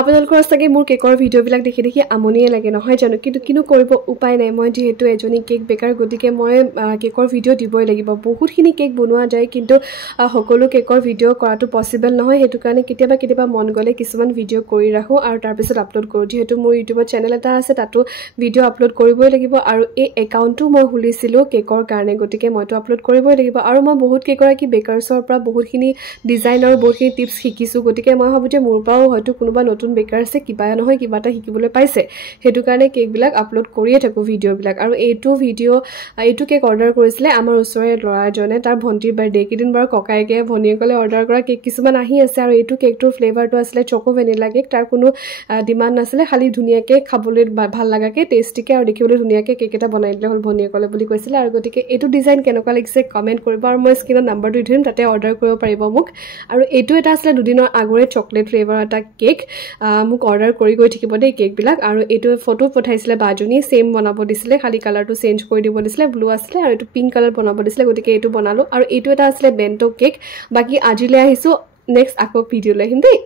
আপোনালোকৰ চাগে মোৰ কেকৰ ভিডিঅ'বিলাক দেখি দেখি আমনিয়ে লাগে নহয় জানো কিন্তু কিনো কৰিব উপায় নাই মই যেহেতু এজনী কেক বেকাৰ গতিকে মই কেকৰ ভিডিঅ' দিবই লাগিব বহুতখিনি কেক বনোৱা যায় কিন্তু সকলো কেকৰ ভিডিঅ' কৰাটো পসিবল নহয় হেতু কাৰণে কেতিয়াবা মন গলে কিছুমান ভিডিঅ' কৰি ৰাখো আৰু তাৰ পিছত আপলোড কৰো যেহেতু মোৰ ইউটিউবত চেনেল এটা আছে তাতো ভিডিঅ' আপলোড কৰিবই লাগিব আৰু এই একাউণ্টটো মই খুলিছিলো কেকৰ কাৰণে গতিকে মইতো আপলোড কৰিবই লাগিব আৰু মই বহুত কেকৰ কি বেকাৰছৰ পৰা বহুতখিনি ডিজাইনৰ বহুতখিনি টিপছ শিকিছো গতিকে মই ভাবো যে মোৰ পৰাও হয়তো কোনোবা নতুন বেকাৰ আছে কিবা নহয় কিবা এটা শিকিবলৈ পাইছে হেতু কাৰণে কেক বিলাক আপলোড কৰিয়ে থাকো ভিডিঅ' বিলাক আৰু এইটো কেক অৰ্ডাৰ কৰিছিলে আমাৰ ওচৰৰে ল'ৰাজনে তাৰ ভন্টিৰ বাৰ্থডে কিদিন বাৰ ককাইকে ভনিয়েকলে অৰ্ডাৰ কৰা কেক কিছুমান আহি আছে আৰু এইটো কেকটোৰ ফ্লেভাৰটো আছিল চকো ভেনিলা কেক তাৰ কোনো ডিমান্ড নাছিলে খালি ধুনিয়াকে খাবলৈ ভাল লাগাকে টেষ্টিকে আৰু দেখিবলৈ ধুনিয়াকে কেক এটা বনাই দিলে হল ভনিয়েকলে বুলি কৈছিল আৰু গতিকে এইটো ডিজাইন কেনেকুৱা লাগিছে কমেন্ট কৰিব আৰু মই স্ক্ৰিনত নাম্বাৰটো দি দিম তাতে অৰ্ডাৰ কৰিব পাৰিব মোক আৰু এইটো এটা আছিল দুদিনৰ আগৰে চকলেট ফ্লেভাৰ এটা কেক মোক অৰ্ডাৰ কৰি গৈ থাকিব দেই কেক বিলাক আৰু এইটো ফটো পঠাইছিলে বাজনী সেম বনাব দিছিলে খালি কালাৰটো চেঞ্জ কৰি দিব দিছিলে ব্লু আছিল আৰু এইটো পিংক কালাৰ বনাব দিছিলে গতিকে এইটো বনালো আৰু এইটো এটা আছিল বেন্টো কেক বাকি আজিলৈ আহিছো নেক্সট আকৌ ভিডিঅ লৈ আহিম দেই